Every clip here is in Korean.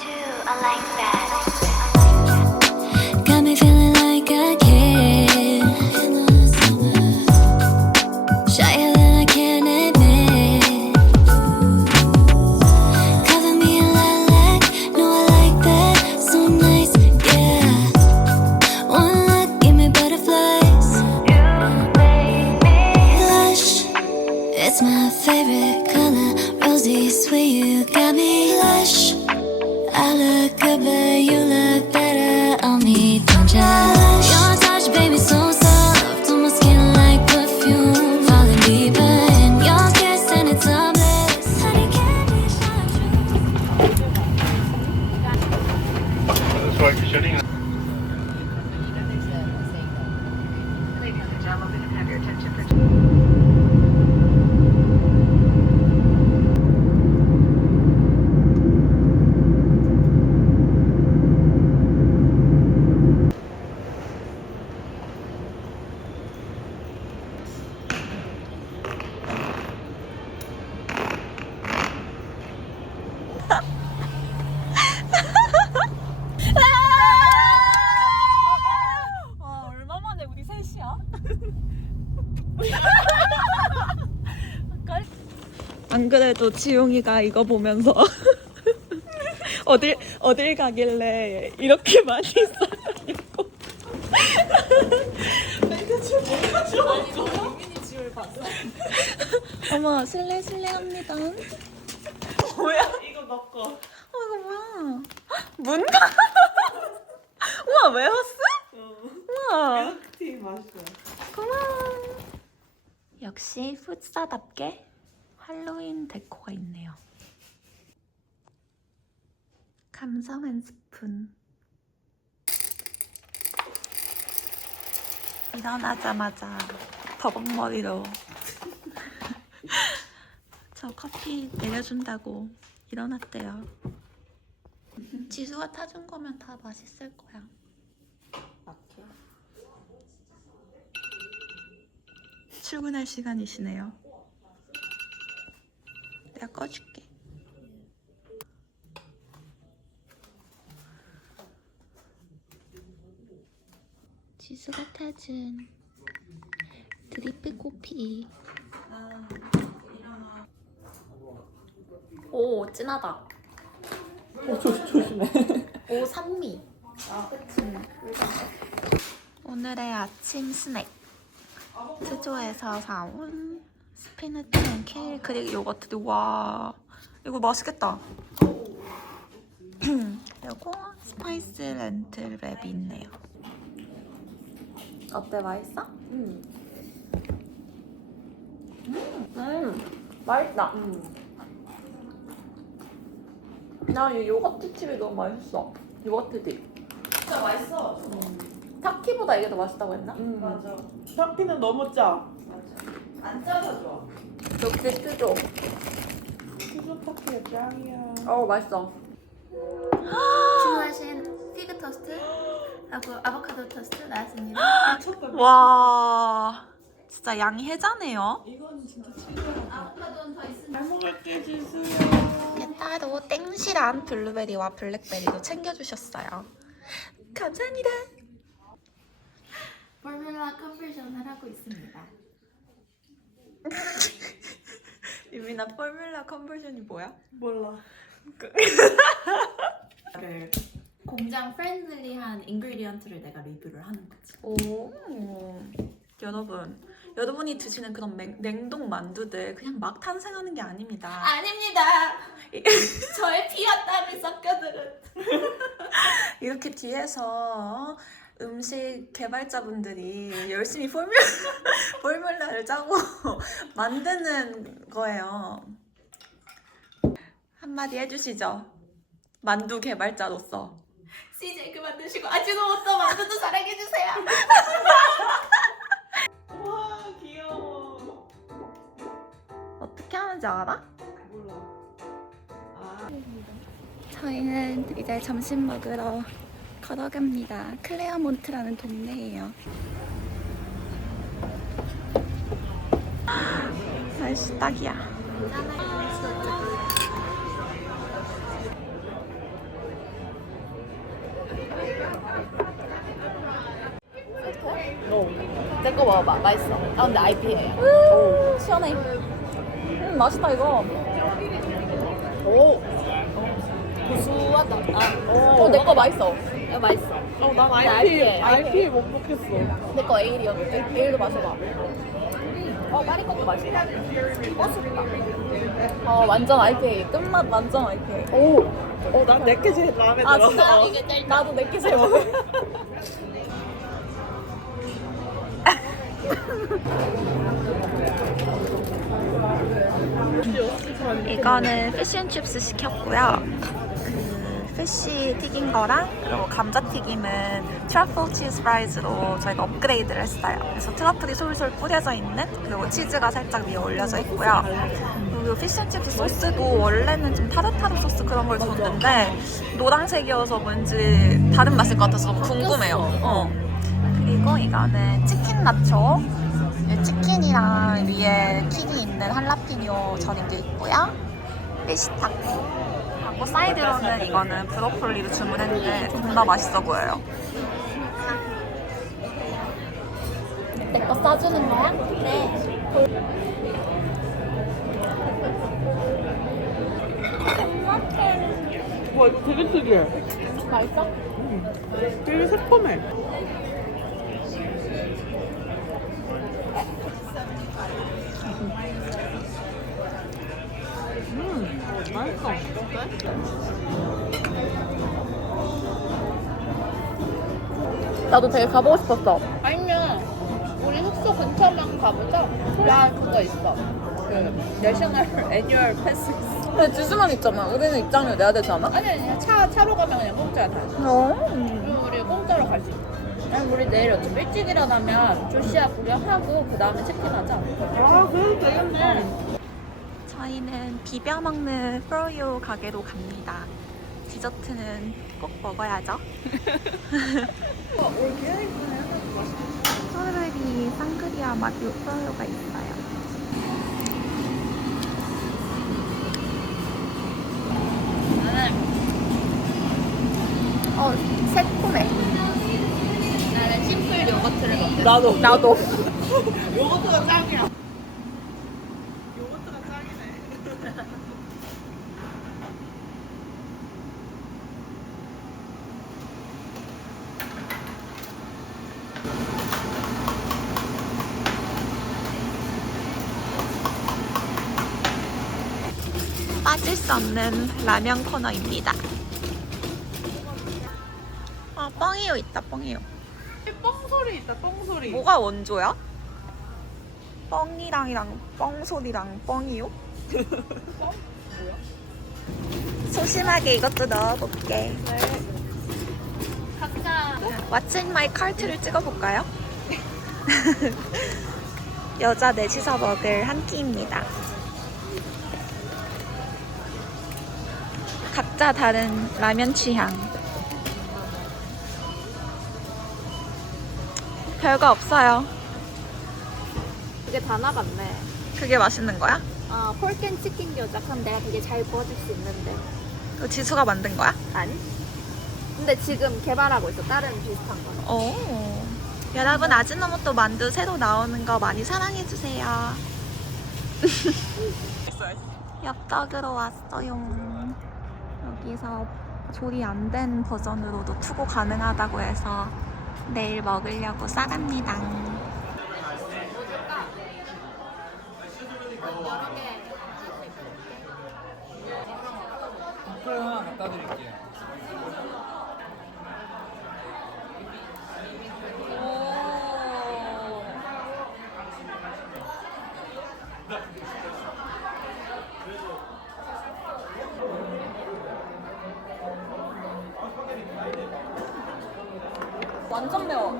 I like that. 안 그래도 지용이가 이거 보면서 어딜 어딜 가길래 이렇게 많이 써있고 어머 실례 실례합니다. 뭐야 이거 너 거. 어 이거 뭐야? 문? 우와 외웠어? 우와. 티 맛있어. 고마워. 역시 풋사답게 할로윈 데코가 있네요. 감성 한 스푼. 일어나자마자 버벅머리로 저 커피 내려준다고 일어났대요. 지수가 타준 거면 다 맛있을 거야. 출근할 시간이시네요. 내가 꺼줄게. 지수가 타준 드리프 커피. 오 진하다. 어, 조심, 조심해. 오 산미. 음. 오늘의 아침 스낵. 트조에서 사온 스피너치 앤 케일 그릭 요거트. 와 이거 맛있겠다. 그리고 스파이스 렌틀 랩이 있네요. 어때 맛있어? 응. 음 맛있다. 나이 요거트 칩이 너무 맛있어. 요거트 딥. 진짜 맛있어. 타키보다 이게 더 맛있다고 했나? 응. 맞아. 샤피는 너무 짜. 안 짜서 좋아. 역시 트조. 수저 파티가 짱이야. 어 맛있어. 주문하신 피그 토스트 하고 아보카도 토스트 나왔습니다. 미쳤다. 와 진짜 양이 해자네요. 이건 진짜 치즈하다. 아보카도는 더 있습니다. 잘 먹을게, 지수야. 따로 땡실한 블루베리와 블랙베리도 챙겨주셨어요. 감사합니다. 포뮬라 컨버전을 하고 있습니다. 유민아 포뮬라 컨버전이 뭐야? 몰라. 를 공장 프렌들리한 인그리디언트를 내가 리뷰를 하는 거지. 오 여러분 여러분이 드시는 그런 맹- 냉동 만두들 그냥 막 탄생하는 게 아닙니다. 아닙니다. 저의 피와 땀이 섞여들은 이렇게 뒤에서 음식 개발자분들이 열심히 포뮬, 포뮬라를 짜고 만드는 거예요. 한마디 해주시죠. 만두 개발자로서. CJ 그만 드시고 아주노모토 만두도 사랑해주세요. 와, 귀여워. 어떻게 하는지 알아? 몰라. 아, 저희는 이제 점심 먹으러 걸어갑니다. 클레어몬트라는 동네예요. 날씨 딱이야. 내거 먹어봐. 맛있어. 아 근데 IPA야. 음, 시원해. 음, 맛있다, 이거. 오. 고수하다. 아, 어, 내 거 맛있어. 야, 맛있어. 어, 난 IPA, IPA, IPA 못 먹겠어. 내 거 에일이요. 에일도 마셔봐. 어, 파리 것도 맛있다. 버스다. 어, 완전 IPA. 끝맛 완전 IPA. 오, 어, 난 내게 제일 마음에 들어. 아, 진짜? 어. 이게 제일 나도 내게 제일 먹어. 이거는 피쉬앤칩스 시켰고요. 그 피쉬 튀긴 거랑 그리고 감자 튀김은 트러플 치즈 프라이즈로 저희가 업그레이드를 했어요. 그래서 트러플이 솔솔 뿌려져 있는 그리고 치즈가 살짝 위에 올려져 있고요. 그리고 피쉬앤칩스 소스도 원래는 좀 타르타르 소스 그런 걸 줬는데 노란색이어서 뭔지 다른 맛일 것 같아서 궁금해요. 어. 그리고 이거는 치킨 나초. 이 치킨이랑 위에 킥이 있는 할라피뇨 절임도 있고요. 피시타코. 하고 사이드로는 이거는 브로콜리를 주문했는데 존나 맛있어 보여요. 내 거 써주는 거야? 네. 와, 이거 되게 특이해. 맛있어? 되게 새콤해. 음, 맛있어. 나도 되게 가보고 싶었어. 아니면 우리 숙소 근처만 가보자. 야 그거 있어. 그 내셔널 애뉴얼 패스. 근데 지수만 있잖아. 우리는 입장료 내야 되지 않아? 아니 아니 차 차로 가면 그냥 공짜야 다. 어. 그럼 우리 공짜로 갈 수 있어. 아니 우리 내일 어차피 일찍 일어나면 조시아 구경하고 그 다음에 체크하자. 아, 그래도 되겠네. 저희는 비벼 먹는 프로유 가게로 갑니다. 디저트는 꼭 먹어야죠. 소르베리 쌍그리아 맛 프로유가 있어요. 어, 새콤해. 나는 심플 요거트를 먹겠어. 나도. 나도. 요거트가 짱이야. 요거트가 짱이네. 빠질 수 없는 라면 코너입니다. 아, 뻥이요 있다, 뻥이요. 뻥 소리 있다, 뻥 소리. 뭐가 원조야? 뻥이랑이랑 뻥 소리랑 뻥이요? 소심하게 이것도 넣어볼게. 각자 What's in my cart를 찍어볼까요? 여자 넷이서 먹을 한 끼입니다. 각자 다른 라면 취향. 별거 없어요. 그게 다 나갔네. 그게 맛있는 거야? 아, 폴켄 치킨 겨자. 그럼 내가 되게 잘 구워줄 수 있는데. 그 지수가 만든 거야? 아니? 근데 지금 개발하고 있어. 다른 비슷한 거. 오. 여러분 아즈노모토 만두 새로 나오는 거 많이 사랑해 주세요. 엽떡으로 왔어요. 여기서 조리 안 된 버전으로도 투고 가능하다고 해서 내일 먹으려고 싸갑니다. 갖다 드릴게요. 완전 매워.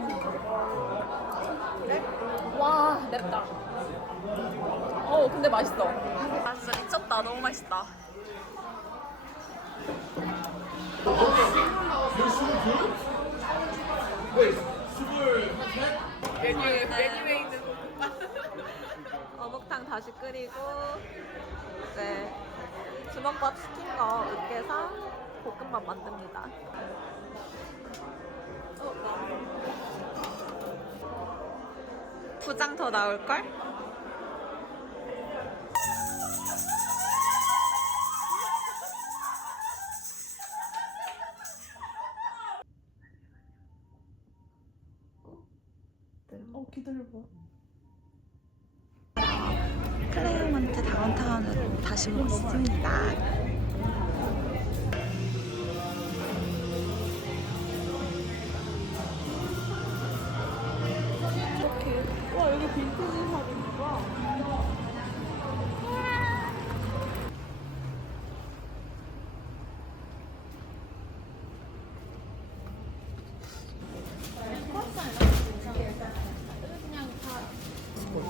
와, 맵다. 어, 근데 맛있어. 아, 진짜 미쳤다. 너무 맛있다. 9장 더 나올걸?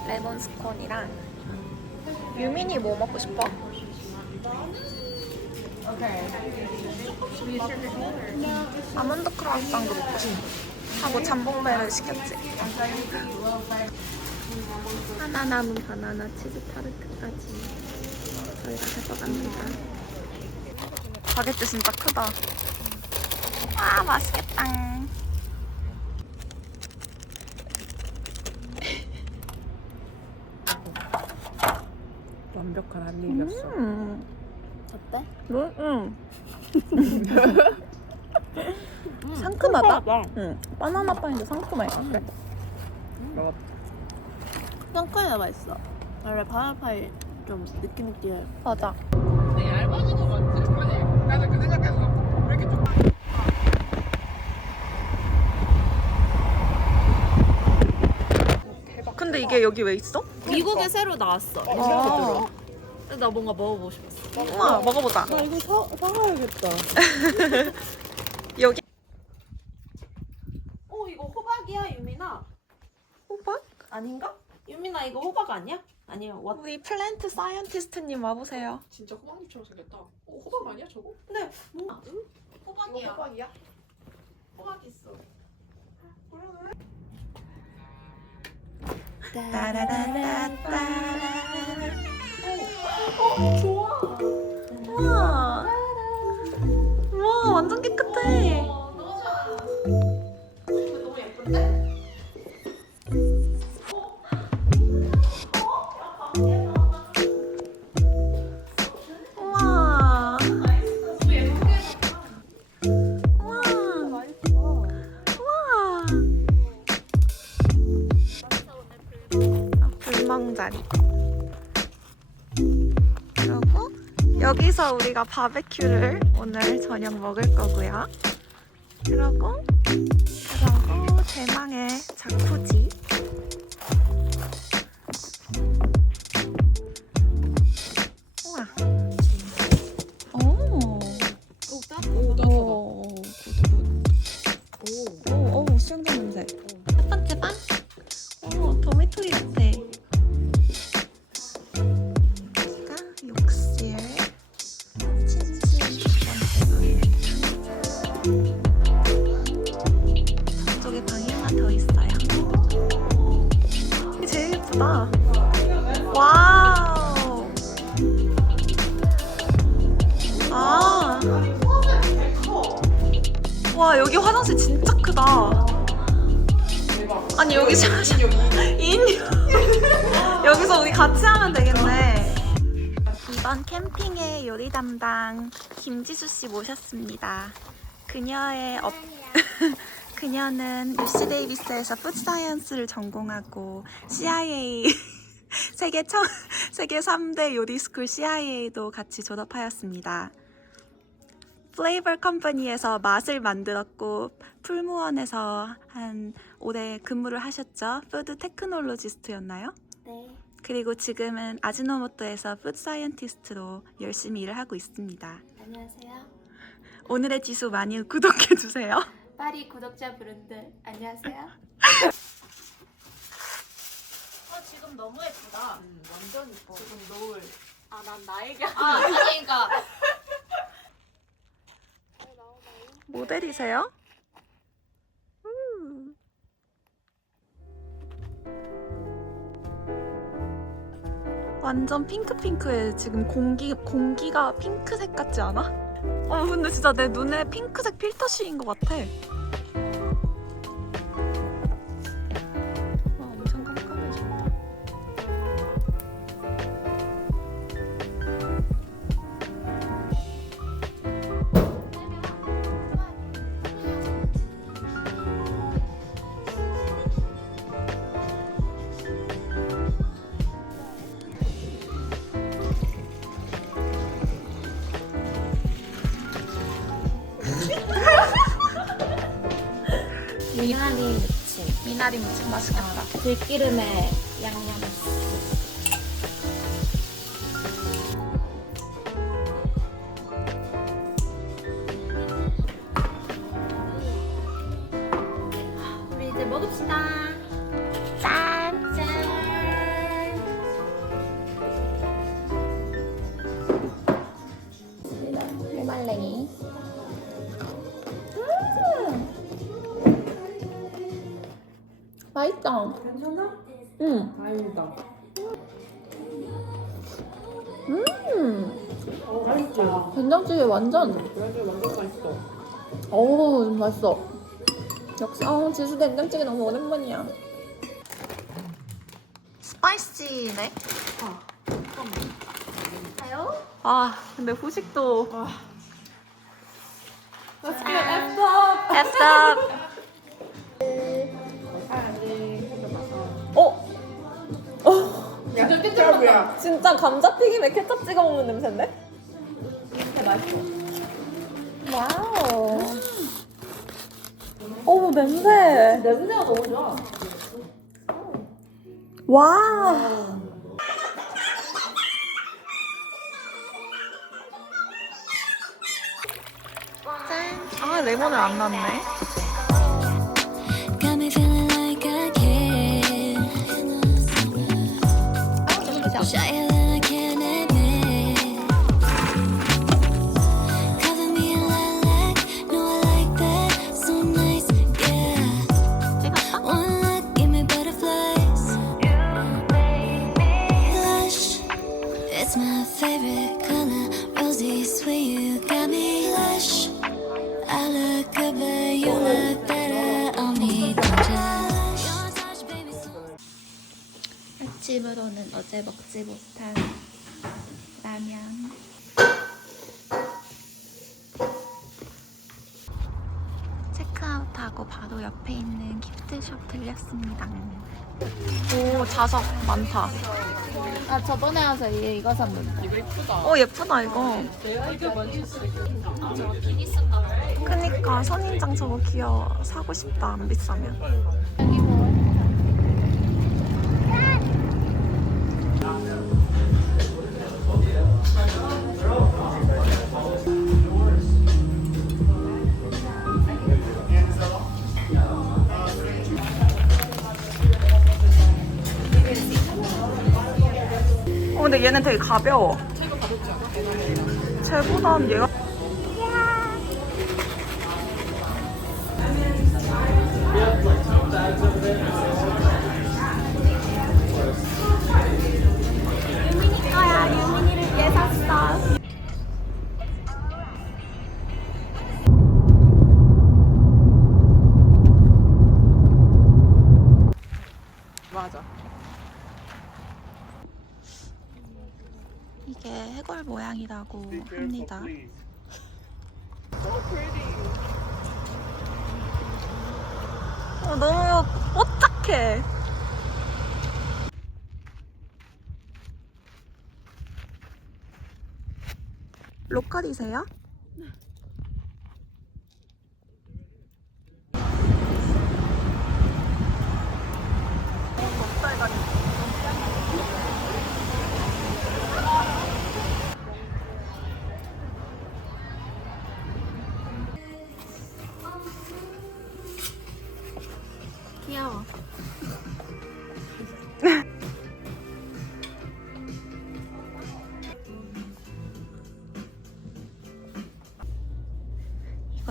레몬 스콘이랑 유민이 뭐 먹고 싶어? 아몬드 크루아상도 먹고 싶어. 하고 잠봉배를 시켰지. 하나 남은 바나나 치즈 타르트까지 저희가 가져갑니다. 바게트 진짜 크다. 와 맛있겠다. 입이었어. 음. 어때? 뭐? 응. 상큼하다. 응. 바나나 빵인데 상큼해. 그래. 평가야 맛있어. 원래 바나파이 좀 느낌 있게. 맞아. 근데 이게 여기 왜 있어? 미국에 새로 나왔어. 아. 나 뭔가 먹어보고 싶었어. 우와, 먹어보자. 나 이거 사 사가야겠다. 여기 어 이거 호박이야 유민아? 호박? 아닌가? 유민아 이거 호박 아니야? 아니야. 와. 우리 플랜트 사이언티스트님 와보세요. 진짜 호박잎처럼 생겼다. 어, 호박 아니야 저거? 뭔가 응? 이거 호박이야. 호박이야? 호박 있어. 따라라라따. 어. 우와. 완전 깨끗해. 아. 여기서 우리가 바베큐를 오늘 저녁 먹을 거고요. 그리고 그리고 대망의 자쿠지. 예쁘다. 와우. 아. 와 여기 화장실 진짜 크다. 아니 여기 잠시 인 여기서 우리 같이 하면 되겠네. 이번 캠핑의 요리 담당 김지수 씨 모셨습니다. 그녀의 업 그녀는 UC 데이비스에서 푸드 사이언스를 전공하고 CIA 세계 첫 세계 3대 요리 스쿨 CIA도 같이 졸업하였습니다. 플레이버 컴퍼니에서 맛을 만들었고 풀무원에서 한 오래 근무를 하셨죠. 푸드 테크놀로지스트였나요? 네. 그리고 지금은 아지노모토에서 푸드 사이언티스트로 열심히 일을 하고 있습니다. 안녕하세요. 오늘의 지수 많이 구독해 주세요. 파리 구독자분들 안녕하세요. 어 지금 너무 예쁘다. 완전 이뻐. 지금 노을. 아 난 나에게. 아, 아니, 그러니까. 모델이세요? 음. 완전 핑크핑크해. 지금 공기 공기가 핑크색 같지 않아? 어 근데 진짜 내 눈에 핑크색 필터 씌인 것 같아. 미나리 무침 맛있겠다. 들기름에 양념. 우리 이제 먹읍시다. 응. 다행이다. 음. 어, 맛있지? 된장찌개 완전. 그래도 완전 맛있어. 어우, 좀 맛있어. 역시, 어, 지수 된장찌개 너무 오랜만이야. 스파이시네. 아, 근데 후식도. Let's get F up! 했어. 진짜 깨끗하다. 진짜 감자튀김에 케첩 찍어 먹는 냄새인데? 진짜 맛있어. 와우. 어우, 냄새. 냄새가 너무 좋아. 와. 아, 레몬을 안 넣네. wish I had 들렸습니다. 오, 자석 많다. 아 저번에 와서 얘 이거 샀는데. 어, 예쁘다, 이거. 그니까, 선인장 저거 귀여워. 사고 싶다, 안 비싸면. 어, 근데 얘는 되게 가벼워. 쟤보단 얘가 맞아. 모양이라고 합니다. 어, 너무 뽀짝해. 로컬이세요?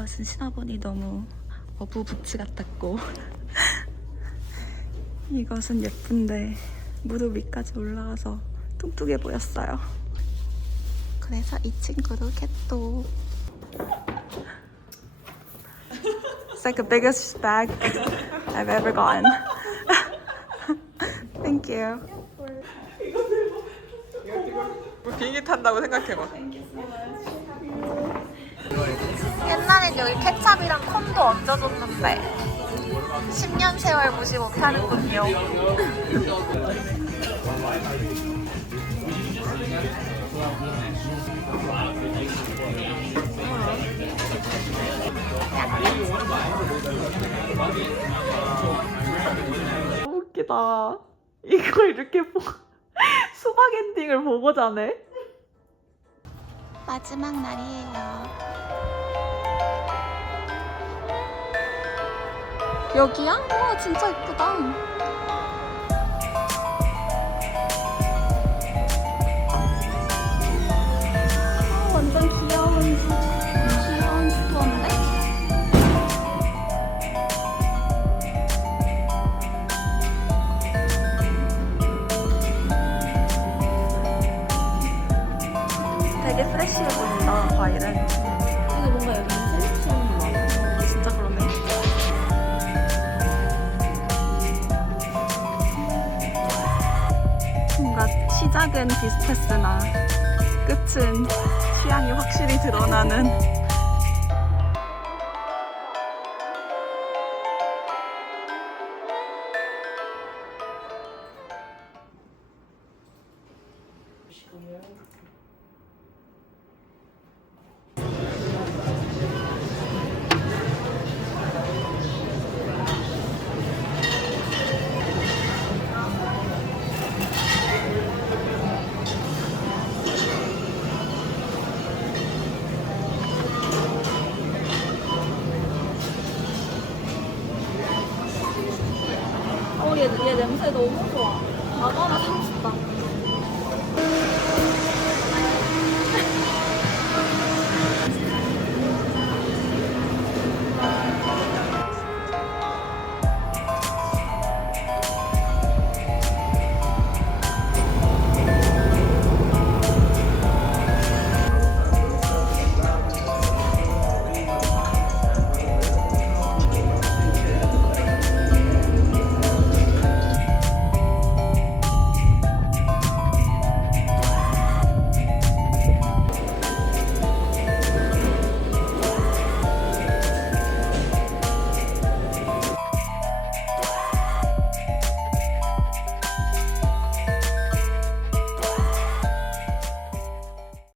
이것은 신어보니 너무 어부부츠 같았고 이것은 예쁜데 무릎 위까지 올라와서 뚱뚱해 보였어요. 그래서 이 친구도 캣도 It's like the biggest bag I've ever gotten. Thank you. 비행기 탄다고 생각해봐. 옛날엔 여기 케찹이랑 콘도 얹어줬는데 10년 세월 무시 못하는군요. 너무 웃기다. 이걸 이렇게 보, 수박 엔딩을 보고 자네. 마지막 날이에요. 여기야? 와 진짜 예쁘다. 아, 완전 귀여운 귀여운 스토어인데? 되게 프레쉬해 보인다 과일은. 시작은 비슷했으나 끝은 취향이 확실히 드러나는